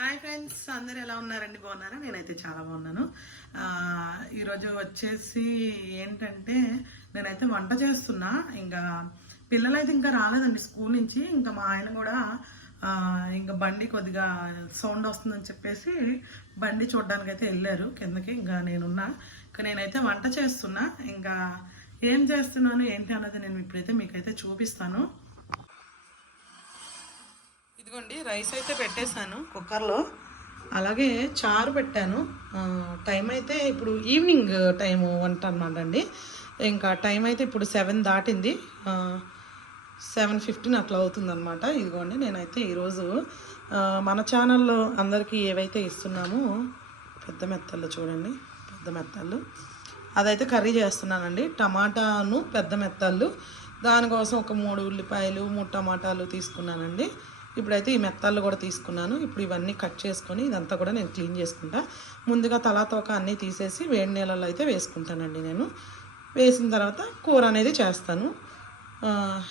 Hi friends అందరు ఎలా ఉన్నారండి? బాగున్నారా? నేనైతే చాలా బాగున్నాను. ఈరోజు వచ్చేసి ఏంటంటే నేనైతే వంట చేస్తున్నా. ఇంకా పిల్లలైతే ఇంకా రాలేదండి స్కూల్ నుంచి. ఇంకా మా ఆయన కూడా ఇంకా బండి కొద్దిగా సౌండ్ వస్తుందని చెప్పేసి బండి చూడడానికి అయితే వెళ్ళారు. కిందకి ఇంకా నేనున్నా. ఇంకా నేనైతే వంట చేస్తున్నా. ఇంకా ఏం చేస్తున్నాను ఏంటి అన్నది నేను ఇప్పుడైతే మీకైతే చూపిస్తాను. ఇదిగోండి రైస్ అయితే పెట్టేశాను. కుక్కర్లో. అలాగే చారు పెట్టాను. టైం అయితే ఇప్పుడు ఈవినింగ్ టైం వంట అనమాట అండి. ఇంకా టైం అయితే ఇప్పుడు సెవెన్ దాటింది. సెవెన్ ఫిఫ్టీన్ అట్లా అవుతుందన్నమాట. ఇదిగోండి నేనైతే ఈరోజు మన ఛానల్లో అందరికీ ఏవైతే ఇస్తున్నామో పెద్ద మెత్తళ్ళు చూడండి పెద్ద మెత్తళ్ళు. అదైతే కర్రీ చేస్తున్నానండి. టమాటాను పెద్ద మెత్తళ్ళు. దానికోసం ఒక మూడు ఉల్లిపాయలు మూడు టమాటాలు తీసుకున్నానండి. ఇప్పుడైతే ఈ మెత్తాలు కూడా తీసుకున్నాను. ఇప్పుడు ఇవన్నీ కట్ చేసుకొని ఇదంతా కూడా నేను క్లీన్ చేసుకుంటా. ముందుగా తలాతోక అన్నీ తీసేసి వేడి నీళ్ళలో అయితే వేసుకుంటానండి నేను. వేసిన తర్వాత కూర అనేది చేస్తాను.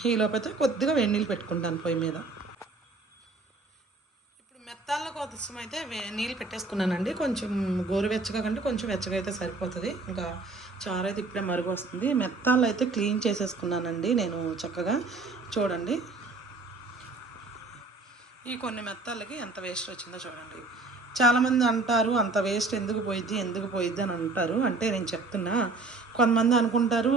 ఈ లోపైతే కొద్దిగా వేడి నీళ్ళు పెట్టుకుంటాను పొయ్యి మీద. ఇప్పుడు మెత్తాల కోసం అయితే వే- నీళ్ళు పెట్టేసుకున్నానండి. కొంచెం గోరువెచ్చగా కంటే కొంచెం వెచ్చగా అయితే సరిపోతుంది. ఇంకా చారు అయితే ఇప్పుడే మరుగు వస్తుంది. మెత్తాలు అయితే క్లీన్ చేసేసుకున్నానండి నేను చక్కగా. చూడండి. ఈ కొన్ని మెత్తాలకి ఎంత వేస్ట్ వచ్చిందో చూడండి. చాలామంది అంటారు అంత వేస్ట్ ఎందుకు పోయిద్ది ఎందుకు పోయిద్ది అని అంటారు. అంటే నేను చెప్తున్నా కొంతమంది అనుకుంటారు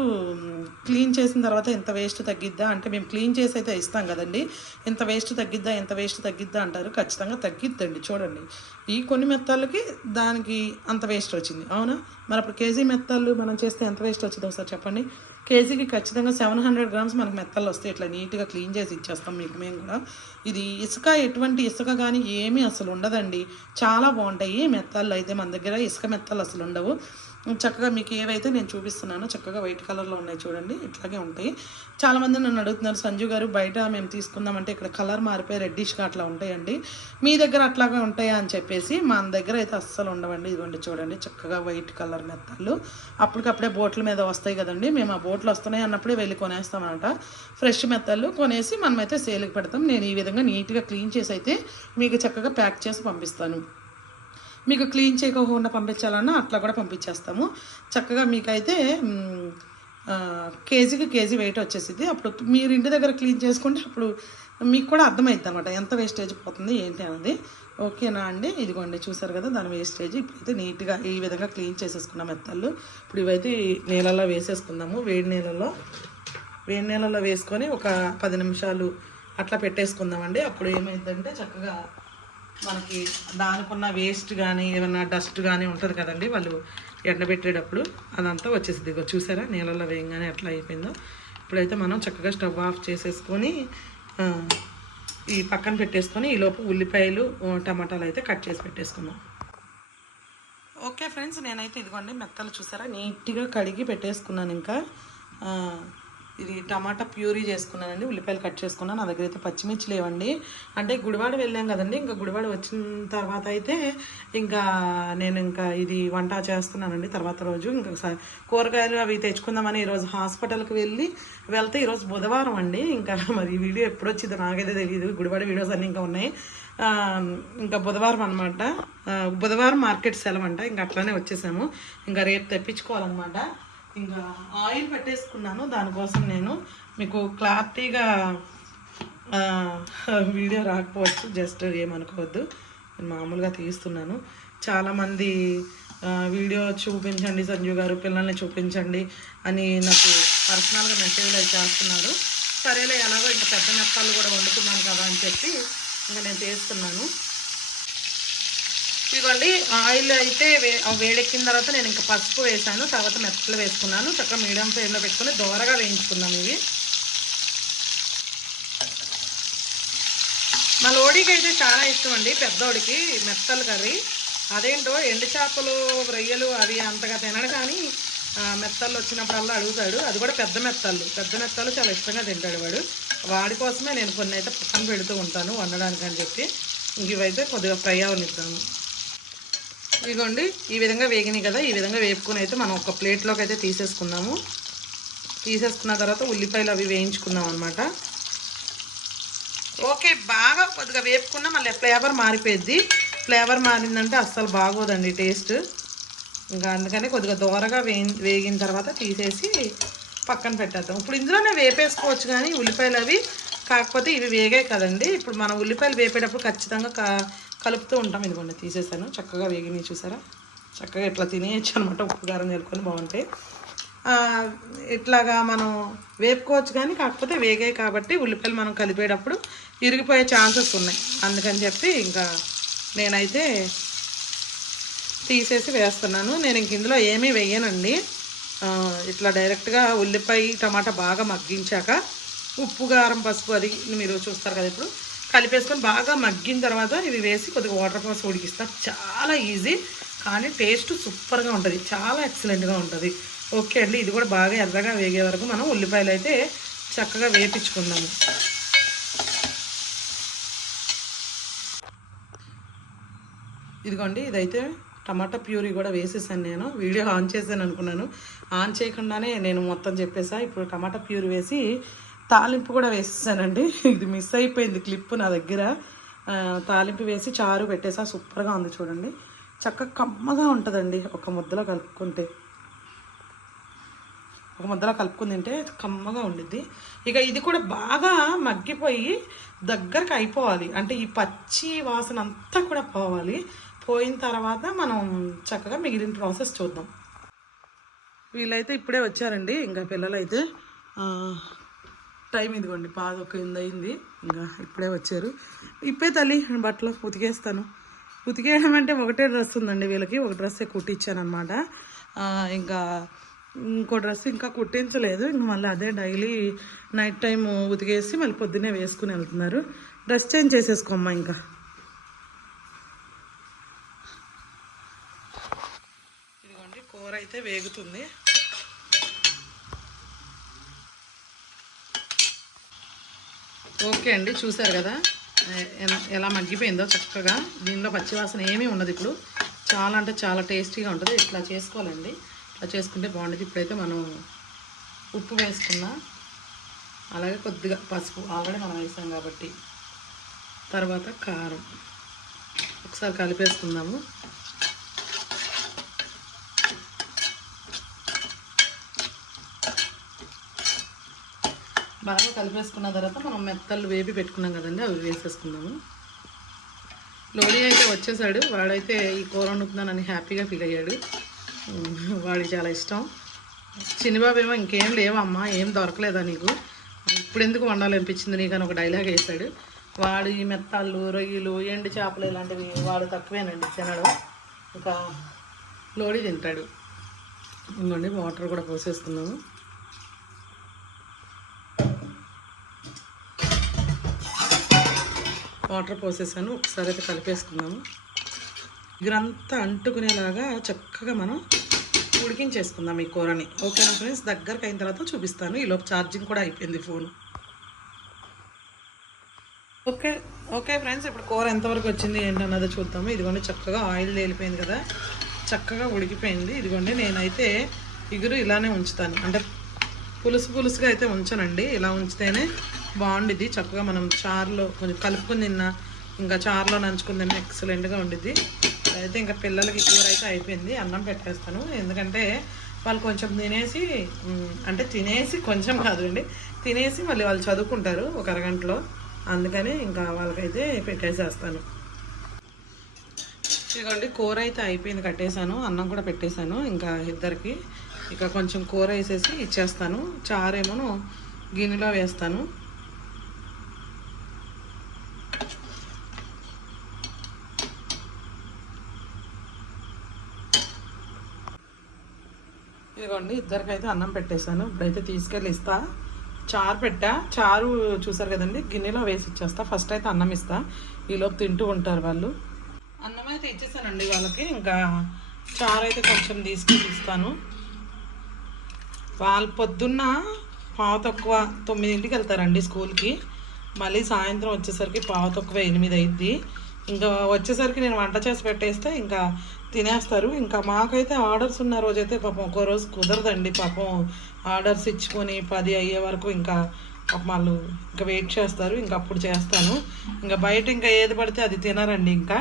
క్లీన్ చేసిన తర్వాత ఎంత వేస్ట్ తగ్గిద్దా? అంటే మేము క్లీన్ చేసి అయితే ఇస్తాం కదండి. ఎంత వేస్ట్ తగ్గిద్దా? ఎంత వేస్ట్ తగ్గిద్దా? అంటారు. ఖచ్చితంగా తగ్గిద్దండి చూడండి. ఈ కొన్ని మెత్తాలకి దానికి అంత వేస్ట్ వచ్చింది. అవునా? మరి అప్పుడు కేజీ మెత్తాలు మనం చేస్తే ఎంత వేస్ట్ వచ్చిందో ఒకసారి చెప్పండి. కేజీకి ఖచ్చితంగా సెవెన్ హండ్రెడ్ గ్రామ్స్ మనకు మెత్తలు వస్తాయి. ఇట్లా నీట్గా క్లీన్ చేసి ఇచ్చేస్తాం మీకు మేము కూడా. ఇది ఇసుక ఎటువంటి ఇసుక కానీ ఏమీ అసలు ఉండదండి. చాలా బాగుంటాయి మెత్తలు అయితే మన దగ్గర ఇసుక మెత్తలు అసలు ఉండవు. చక్కగా మీకు ఏవైతే నేను చూపిస్తున్నానో చక్కగా వైట్ కలర్లో ఉన్నాయి చూడండి ఇట్లాగే ఉంటాయి. చాలామంది నన్ను అడుగుతున్నారు సంజు గారు బయట మేము తీసుకుందామంటే ఇక్కడ కలర్ మారిపోయి రెడ్డిష్గా అట్లా ఉంటాయండి. మీ దగ్గర అట్లాగే ఉంటాయా? అని చెప్పేసి మన దగ్గర అయితే అస్సలు ఉండవండి. ఇదిగోండి చూడండి చక్కగా వైట్ కలర్ మెత్తలు. అప్పటికప్పుడే బోట్ల మీద వస్తాయి కదండి మేము ఆ బోట్లు వస్తున్నాయి అన్నప్పుడే వెళ్ళి కొనేస్తామన్నమాట. ఫ్రెష్ మెత్తలు కొనేసి మనమైతే సేల్కి పెడతాం. నేను ఈ విధంగా నీట్గా క్లీన్ చేసి అయితే మీకు చక్కగా ప్యాక్ చేసి పంపిస్తాను. మీకు క్లీన్ చేయకుండా పంపించాలన్నా అట్లా కూడా పంపించేస్తాము. చక్కగా మీకైతే కేజీకి కేజీ వెయిట్ వచ్చేసింది అప్పుడు మీరు ఇంటి దగ్గర క్లీన్ చేసుకుంటే అప్పుడు మీకు కూడా అర్థమవుతుంది అనమాట ఎంత వేస్టేజ్ పోతుంది ఏంటి అనేది. ఓకేనా అండి? ఇదిగోండి చూసారు కదా దాని వేస్టేజ్. ఇప్పుడైతే నీట్గా ఈ విధంగా క్లీన్ చేసేసుకున్నాం మెత్తళ్ళు. ఇప్పుడు ఇవైతే నీళ్ళలో వేసేసుకుందాము. వేడి నీళ్ళలో వేడి నీళ్ళలో వేసుకొని ఒక పది నిమిషాలు అట్లా పెట్టేసుకుందామండి. అప్పుడు ఏమైందంటే చక్కగా మనకి దానికున్న వేస్ట్ కానీ ఏమన్నా డస్ట్ కానీ ఉంటుంది కదండి వాళ్ళు ఎండబెట్టేటప్పుడు అదంతా వచ్చేసింది చూసారా? నీళ్ళలో వేయంగానే ఎట్లా అయిపోయిందో. ఇప్పుడైతే మనం చక్కగా స్టవ్ ఆఫ్ చేసేసుకొని ఈ పక్కన పెట్టేసుకొని ఈలోపు ఉల్లిపాయలు టమాటాలు అయితే కట్ చేసి పెట్టేసుకున్నాం ఓకే ఫ్రెండ్స్ నేనైతే ఇదిగోండి మెత్తలు చూసారా? నీట్గా కడిగి పెట్టేసుకున్నాను ఇంకా. ఇది టమాటా ప్యూరీ చేసుకున్నానండి ఉల్లిపాయలు కట్ చేసుకున్నాను నా దగ్గర అయితే పచ్చిమిర్చి లేవండి. అంటే గుడివాడ వెళ్ళాం కదండి ఇంకా గుడివాడ వచ్చిన తర్వాత అయితే ఇంకా నేను ఇంకా ఇది వంట చేస్తున్నానండి. తర్వాత రోజు ఇంకా స- కూరగాయలు అవి తెచ్చుకుందామని ఈరోజు హాస్పిటల్కి వెళ్ళి వెళ్తే ఈరోజు బుధవారం అండి. ఇంకా మరి వీడియో ఎప్పుడు వచ్చిందో నాకైతే తెలియదు గుడివాడ వీడియోస్ అన్నీ ఇంకా ఉన్నాయి. ఇంకా బుధవారం అనమాట బుధవారం మార్కెట్ సెలవు అంట ఇంకా అట్లానే వచ్చేసాము. ఇంకా రేపు తెప్పించుకోవాలన్నమాట. ఇంకా ఆయిల్ పెట్టేసుకున్నాను. దానికోసం నేను మీకు క్లారిటీగా వీడియో రాకపోవచ్చు. జస్ట్ ఏమనుకోవద్దు. నేను మామూలుగా తీస్తున్నాను. చాలామంది వీడియో చూపించండి సంజు గారు పిల్లల్ని చూపించండి అని నాకు పర్సనల్గా మెసేజ్లు అయితే చేస్తున్నారు. సరేలే ఎలాగో ఇంకా పెద్ద నెప్పాలు కూడా వండుకున్నాను కదా అని చెప్పి ఇంకా నేను చేస్తున్నాను. ఇదిగోండి ఆయిల్ అయితే వే వేడెక్కిన తర్వాత నేను ఇంకా పసుపు వేసాను తర్వాత మెత్తలు వేసుకున్నాను చక్కగా మీడియం ఫ్లేమ్లో పెట్టుకుని దోరగా వేయించుకున్నాం ఇవి. మా లోడికి అయితే చాలా ఇష్టం అండి పెద్దోడికి మెత్తలు కర్రీ. అదేంటో ఎండు చేపలు రొయ్యలు అవి అంతగా తినడు కానీ మెత్తలు వచ్చినప్పుడల్లా అడుగుతాడు. అది కూడా పెద్ద మెత్తలు. పెద్ద మెత్తలు చాలా ఇష్టంగా తింటాడు వాడు. వాడి కోసమే నేను కొన్ని అయితే పక్కన పెడుతూ ఉంటాను వండడానికి అని చెప్పి. ఇంక ఇవైతే కొద్దిగా ఫ్రై అవనిద్దాము ఇదిగోండి ఈ విధంగా వేగినాయి కదా ఈ విధంగా వేపుకొని అయితే మనం ఒక ప్లేట్లోకి అయితే తీసేసుకుందాము. తీసేసుకున్న తర్వాత ఉల్లిపాయలు అవి వేయించుకుందాం అనమాట ఓకే బాగా కొద్దిగా వేపుకున్నా మళ్ళీ ఫ్లేవర్ మారిపోయింది ఫ్లేవర్ మారిందంటే అస్సలు బాగోదండి టేస్ట్. ఇంకా అందుకని కొద్దిగా దోరగా వేగిన తర్వాత తీసేసి పక్కన పెట్టేద్దాం. ఇప్పుడు ఇందులోనే వేపేసుకోవచ్చు కానీ ఉల్లిపాయలు అవి కాకపోతే ఇవి వేగాయి కదండి. ఇప్పుడు మనం ఉల్లిపాయలు వేపేటప్పుడు ఖచ్చితంగా కలుపుతూ ఉంటాం. ఇదిగోండి తీసేసాను. చక్కగా వేగినాయి చూసారా? చక్కగా ఇట్లా తినేయచ్చు అనమాట ఉప్పు కారం చల్లుకొని బాగుంటాయి. ఇట్లాగా మనం వేపుకోవచ్చు కానీ కాకపోతే వేగాయి కాబట్టి ఉల్లిపాయలు మనం కలిపేటప్పుడు ఇరిగిపోయే ఛాన్సెస్ ఉన్నాయి. అందుకని చెప్పి ఇంకా నేనైతే తీసేసి వేస్తున్నాను. నేను ఇంక ఇందులో ఏమీ వేయనండి. ఇట్లా డైరెక్ట్గా ఉల్లిపాయ టమాటా బాగా మగ్గించాక ఉప్పు కారం పసుపు అది మీరు చూస్తారు కదా ఇప్పుడు. కలిపేసుకొని బాగా మగ్గిన తర్వాత ఇవి వేసి కొద్దిగా వాటర్ పాస్ ఉడికిస్తారు చాలా ఈజీ కానీ టేస్ట్ సూపర్గా ఉంటుంది. చాలా ఎక్సలెంట్గా ఉంటుంది. ఓకే అండి ఇది కూడా బాగా ఎర్రగా వేగే వరకు మనం ఉల్లిపాయలు అయితే చక్కగా వేపించుకుందాము. ఇదిగోండి ఇదైతే టమాటా ప్యూరీ కూడా వేసేసాను నేను. వీడియో ఆన్ చేశాను అనుకున్నాను. ఆన్ చేయకుండానే నేను మొత్తం చెప్పేసా. ఇప్పుడు టమాటా ప్యూరీ వేసి తాలింపు కూడా వేసేసానండి. ఇది మిస్ అయిపోయింది క్లిప్ నా దగ్గర. తాలింపు వేసి చారు పెట్టేసా సూపర్గా ఉంది చూడండి. చక్కగా కమ్మగా ఉంటుందండి. ఒక ముద్దలో కలుపుకుంటే. ఒక ముద్దలో కలుపుకుని తింటే కమ్మగా ఉండిద్ది. ఇక ఇది కూడా బాగా మగ్గిపోయి దగ్గరకు అయిపోవాలి. అంటే ఈ పచ్చి వాసన అంతా కూడా పోవాలి. పోయిన తర్వాత మనం చక్కగా మిగిలిన ప్రాసెస్ చూద్దాం. వీళ్ళైతే ఇప్పుడే వచ్చారండి. ఇంకా పిల్లలైతే టైం ఇదిగోండి పాద ఒక అయింది. ఇంకా ఇప్పుడే వచ్చారు. ఇప్పే తల్లి బట్టలు ఉతికేస్తాను. ఉతికేయడం అంటే ఒకటే డ్రెస్ ఉందండి వీళ్ళకి ఒక డ్రెస్సే కుట్టించాను అనమాట ఇంకా ఇంకో డ్రెస్ ఇంకా కుట్టించలేదు. ఇంక మళ్ళీ అదే డైలీ నైట్ టైం ఉతికేసి మళ్ళీ పొద్దున్నే వేసుకుని వెళ్తున్నారు. డ్రెస్ చేంజ్ చేసేసుకోమ్మా ఇంకా. ఇదిగోండి కూర అయితే వేగుతుంది. ఓకే అండి చూసారు కదా? ఎలా మగ్గిపోయిందో చక్కగా. దీనిలో పచ్చివాసన ఏమీ ఉండదు ఇప్పుడు. చాలా అంటే చాలా టేస్టీగా ఉంటుంది. ఇట్లా చేసుకోవాలండి. ఇట్లా చేసుకుంటే బాగుంటుంది ఇప్పుడైతే మనం ఉప్పు వేసుకున్నా అలాగే కొద్దిగా పసుపు ఆల్రెడీ మనం వేసాం కాబట్టి. తర్వాత కారం. ఒకసారి కలిపేసుకుందాము. బాగా కలిపేసుకున్న తర్వాత మనం మెత్తలు వేపి పెట్టుకున్నాం కదండి అవి వేసేసుకుందాము. లోడీ అయితే వచ్చేసాడు వాడైతే ఈ కూర వండుతున్నానని హ్యాపీగా ఫీల్ అయ్యాడు. వాడి వాడికి చాలా ఇష్టం. చిన్నబాబు ఏమో ఇంకేం లేవమ్మా ఏం దొరకలేదా నీకు? ఇప్పుడు ఎందుకు వండాలనిపించింది నీకు అని ఒక డైలాగ్ వేసాడు. వాడు ఈ మెత్తాళ్ళు రొయ్యలు ఎండు చేపలు ఇలాంటివి వాడు తక్కువేనండి తినడు. ఇంకా లోడీ తింటాడు. ఇంకోండి వాటర్ కూడా పోసేస్తున్నాము వాటర్ పోసేసాను. ఒకసారి అయితే కలిపేసుకున్నాము ఇదంతా అంటుకునేలాగా చక్కగా మనం ఉడికించేసుకుందాం ఈ కూరని. ఓకేనా ఫ్రెండ్స్? దగ్గరకు అయిన తర్వాత చూపిస్తాను. ఈలోపు ఛార్జింగ్ కూడా అయిపోయింది ఫోన్. ఓకే. ఓకే ఫ్రెండ్స్ ఇప్పుడు కూర ఎంతవరకు వచ్చింది ఏంటన్నది చూద్దాము. ఇదిగోండి చక్కగా ఆయిల్ తేలిపోయింది కదా. చక్కగా ఉడికిపోయింది. ఇదిగోండి నేనైతే ఇగురు ఇలానే ఉంచుతాను. అంటే పులుసు పులుసుగా అయితే ఉంచనండి. ఇలా ఉంచితేనే బాగుండిద్ది. చక్కగా మనం చారులో కొంచెం కలుపుకుని తిన్నా ఇంకా చారులో నంచుకుని తిన్నా ఎక్సలెంట్గా ఉండిద్ది. అయితే ఇంకా పిల్లలకి కూర అయితే అయిపోయింది. అన్నం పెట్టేస్తాను. ఎందుకంటే వాళ్ళు కొంచెం తినేసి అంటే తినేసి కొంచెం కాదండి తినేసి మళ్ళీ వాళ్ళు చదువుకుంటారు ఒక అరగంటలో. అందుకని ఇంకా వాళ్ళకైతే పెట్టేసేస్తాను. ఇదిగోండి కూర అయితే అయిపోయింది. కట్టేశాను. అన్నం కూడా పెట్టేశాను. ఇంకా ఇద్దరికి ఇక కొంచెం కూర వేసేసి ఇచ్చేస్తాను. చారేమో గిన్నెలో వేస్తాను. ఇదిగోండి ఇద్దరికైతే అన్నం పెట్టేశాను. ఇప్పుడైతే తీసుకెళ్ళి ఇస్తా. చారు పెట్టా. చారు చూసారు కదండి? గిన్నెలో వేసి ఇచ్చేస్తా. ఫస్ట్ అయితే అన్నం ఇస్తా. ఈలోపు తింటూ ఉంటారు వాళ్ళు. అన్నం అయితే ఇచ్చేసానండి వాళ్ళకి. ఇంకా చారు అయితే కొంచెం తీసుకెళ్ళి ఇస్తాను. వాళ్ళు పొద్దున్న పావు తక్కువ తొమ్మిదింటికి వెళ్తారండి స్కూల్కి. మళ్ళీ సాయంత్రం వచ్చేసరికి పావు తక్కువ ఎనిమిది అయింది ఇంకా వచ్చేసరికి నేను వంట చేసి పెట్టేస్తే ఇంకా తినేస్తారు. ఇంకా మాకైతే ఆర్డర్స్ ఉన్న రోజైతే పాపం ఒక్కో రోజు కుదరదండి పాపం. ఆర్డర్స్ ఇచ్చుకొని పది అయ్యే వరకు ఇంకా పాపం వాళ్ళు ఇంకా వెయిట్ చేస్తారు. ఇంకా అప్పుడు చేస్తాను. ఇంకా బయట ఇంకా ఏది పడితే అది తినరండి ఇంకా.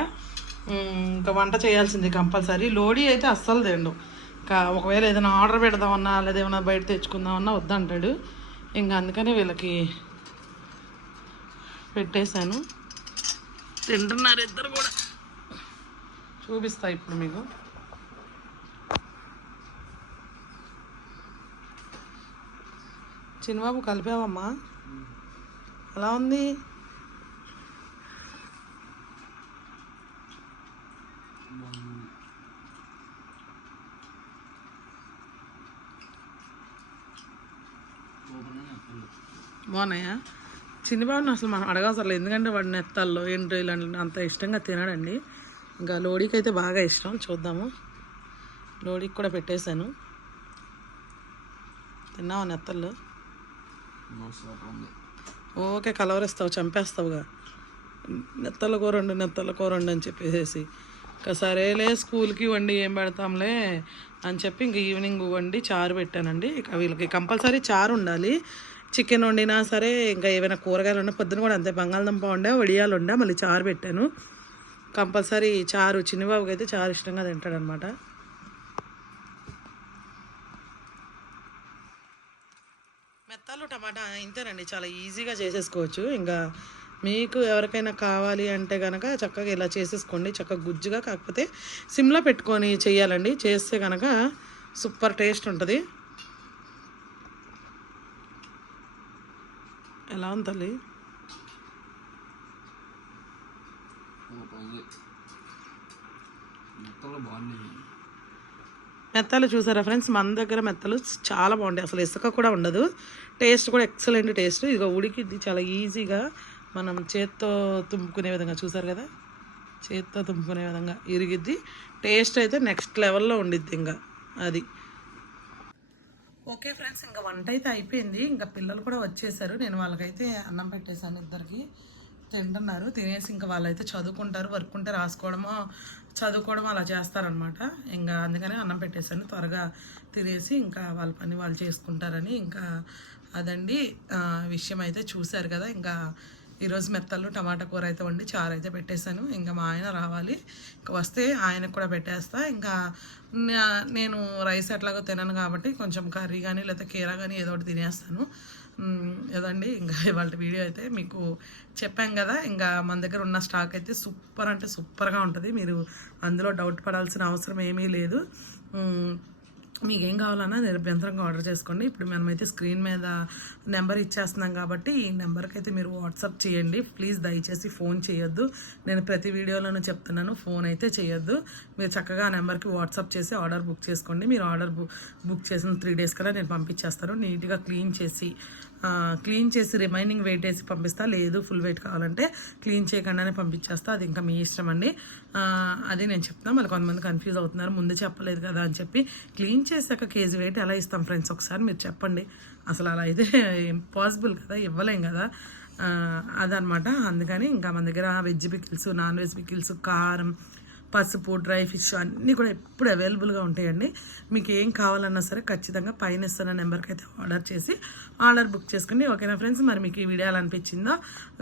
ఇంకా వంట చేయాల్సింది కంపల్సరీ. లోడీ అయితే అస్సలు తిండు ఇంకా ఒకవేళ ఏదైనా ఆర్డర్ పెడదామన్నా లేదా ఏమైనా బయట తెచ్చుకుందామన్నా వద్దంటాడు. ఇంకా అందుకని వీళ్ళకి పెట్టేశాను. తింటున్నారు ఇద్దరు కూడా. చూపిస్తా ఇప్పుడు మీకు. చిన్నబాబు కలిపావమ్మా. ఎలా ఉంది? బాగున్నాయా? చిన్నబాబుని అసలు మనం లేదు ఎందుకంటే వాడిని నెత్తల్లో ఏంటో ఇలాంటి అంత ఇష్టంగా తినడండి. ఇంకా లోడీకి అయితే బాగా ఇష్టం చూద్దాము. లోడీకి కూడా పెట్టేశాను. తిన్నావా నెత్తళ్ళు? ఓకే కలవరిస్తావు చంపేస్తావుగా. నెత్తల కూర వండు నెత్తల కూర వండు అని చెప్పేసి ఇంకా సరేలే స్కూల్కి వండి ఏం పెడతాంలే అని చెప్పి ఇంక ఈవినింగ్ వండి చారు పెట్టానండి. ఇక వీళ్ళకి కంపల్సరీ చారు ఉండాలి. చికెన్ వండినా సరే ఇంకా ఏమైనా కూరగాయలు ఉన్నా పొద్దున కూడా అంతే. బంగాళదుంప వండా వడియాలు వండా మళ్ళీ చారు పెట్టాను. కంపల్సరీ చారు చిన్నబాబుకి అయితే చారు ఇష్టంగా తింటాడనమాట మెత్తాలు టమాటా ఇంతేనండి చాలా ఈజీగా చేసేసుకోవచ్చు. ఇంకా మీకు ఎవరికైనా కావాలి అంటే కనుక చక్కగా ఇలా చేసేసుకోండి. చక్కగా గుజ్జుగా కాకపోతే సిమ్లా పెట్టుకొని చేయాలండి. చేస్తే కనుక సూపర్ టేస్ట్ ఉంటుంది. ఎలా ఉంది తల్లి బాగున్నాయి. మెత్తలు చూసారా ఫ్రెండ్స్? మన దగ్గర మెత్తలు చాలా బాగుంటాయి. అసలు ఇసుక కూడా ఉండదు. టేస్ట్ కూడా ఎక్సలెంట్ టేస్ట్. ఇక ఉడికిద్ది చాలా ఈజీగా. మనం చేత్తో తుంపుకునే విధంగా చూసారు కదా? చేత్తో తుంపుకునే విధంగా ఇరిగిద్ది. టేస్ట్ అయితే నెక్స్ట్ లెవెల్లో ఉండిద్ది ఇంకా అది. ఓకే ఫ్రెండ్స్ ఇంకా వంట అయితే అయిపోయింది. ఇంకా పిల్లలు కూడా వచ్చేసారు. నేను వాళ్ళకైతే అన్నం పెట్టేశాను ఇద్దరికి. తింటున్నారు. తినేసి ఇంకా వాళ్ళైతే చదువుకుంటారు వర్క్ ఉంటే రాసుకోవడమో చదువుకోవడం అలా చేస్తారనమాట ఇంకా అందుకనే అన్నం పెట్టేశాను. త్వరగా తినేసి ఇంకా వాళ్ళ పని వాళ్ళు చేసుకుంటారని ఇంకా అదండి. విషయం అయితే చూశారు కదా. ఇంకా ఈరోజు మెత్తలు టమాటా కూర అయితే వండి చారు అయితే పెట్టేశాను. ఇంకా మా ఆయన రావాలి. ఇంకా వస్తే ఆయనకు కూడా పెట్టేస్తా. ఇంకా నేను రైస్ ఎట్లాగో తినను కాబట్టి కొంచెం కర్రీ కానీ లేకపోతే కీరా కానీ ఏదో ఒకటి తినేస్తాను. ఏదండి? ఇంకా ఇవాళ వీడియో అయితే మీకు చెప్పాం కదా. ఇంకా మన దగ్గర ఉన్న స్టాక్ అయితే సూపర్ అంటే సూపర్గా ఉంటుంది. మీరు అందులో డౌట్ పడాల్సిన అవసరం ఏమీ లేదు. మీకు ఏం కావాలన్నా నిర్భ్యంతరంగా ఆర్డర్ చేసుకోండి. ఇప్పుడు మనమైతే స్క్రీన్ మీద నెంబర్ ఇచ్చేస్తున్నాం కాబట్టి ఈ నెంబర్కి అయితే మీరు వాట్సాప్ చేయండి. ప్లీజ్ దయచేసి ఫోన్ చేయొద్దు. నేను ప్రతి వీడియోలోనూ చెప్తున్నాను ఫోన్ అయితే చేయొద్దు. మీరు చక్కగా ఆ నెంబర్కి వాట్సాప్ చేసి ఆర్డర్ బుక్ చేసుకోండి. మీరు ఆర్డర్ బుక్ బుక్ చేసిన త్రీ డేస్ కల్లా నేను పంపించేస్తాను నీట్గా క్లీన్ చేసి క్లీన్ చేసి రిమైనింగ్ వెయిట్ వేసి పంపిస్తా. లేదు ఫుల్ వెయిట్ కావాలంటే క్లీన్ చేయకుండానే పంపించేస్తా. అది ఇంకా మీ ఇష్టం అండి. అది నేను చెప్తాను మళ్ళీ కొంతమంది కన్ఫ్యూజ్ అవుతున్నారు. ముందు చెప్పలేదు కదా అని చెప్పి క్లీన్ చేశాక కేజీ వెయిట్ ఎలా ఇస్తాం ఫ్రెండ్స్? ఒకసారి మీరు చెప్పండి. అసలు అలా అయితే ఇంపాసిబుల్ కదా. ఇవ్వలేం కదా. అదనమాట. అందుకని ఇంకా మన దగ్గర veg pickles non veg pickles కారం పసుపు డ్రై ఫిష్ అన్నీ కూడా ఎప్పుడు అవైలబుల్గా ఉంటాయండి. మీకు ఏం కావాలన్నా సరే ఖచ్చితంగా పైన ఇస్తున్న నెంబర్కి అయితే ఆర్డర్ చేసి ఆర్డర్ బుక్ చేసుకోండి. ఓకేనా ఫ్రెండ్స్? మరి మీకు ఈ వీడియో ఎలా అనిపించిందో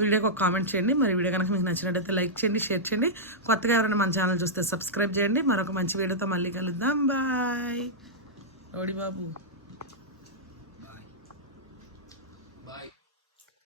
వీడియోకి ఒక కామెంట్ చేయండి. మరి వీడియో కనుక మీకు నచ్చినట్టయితే లైక్ చేయండి షేర్ చేయండి. కొత్తగా ఎవరైనా మన ఛానల్ చూస్తే సబ్స్క్రైబ్ చేయండి. మరొక మంచి వీడియోతో మళ్ళీ కలుద్దాం. బాయ్. ఓడి బాబు.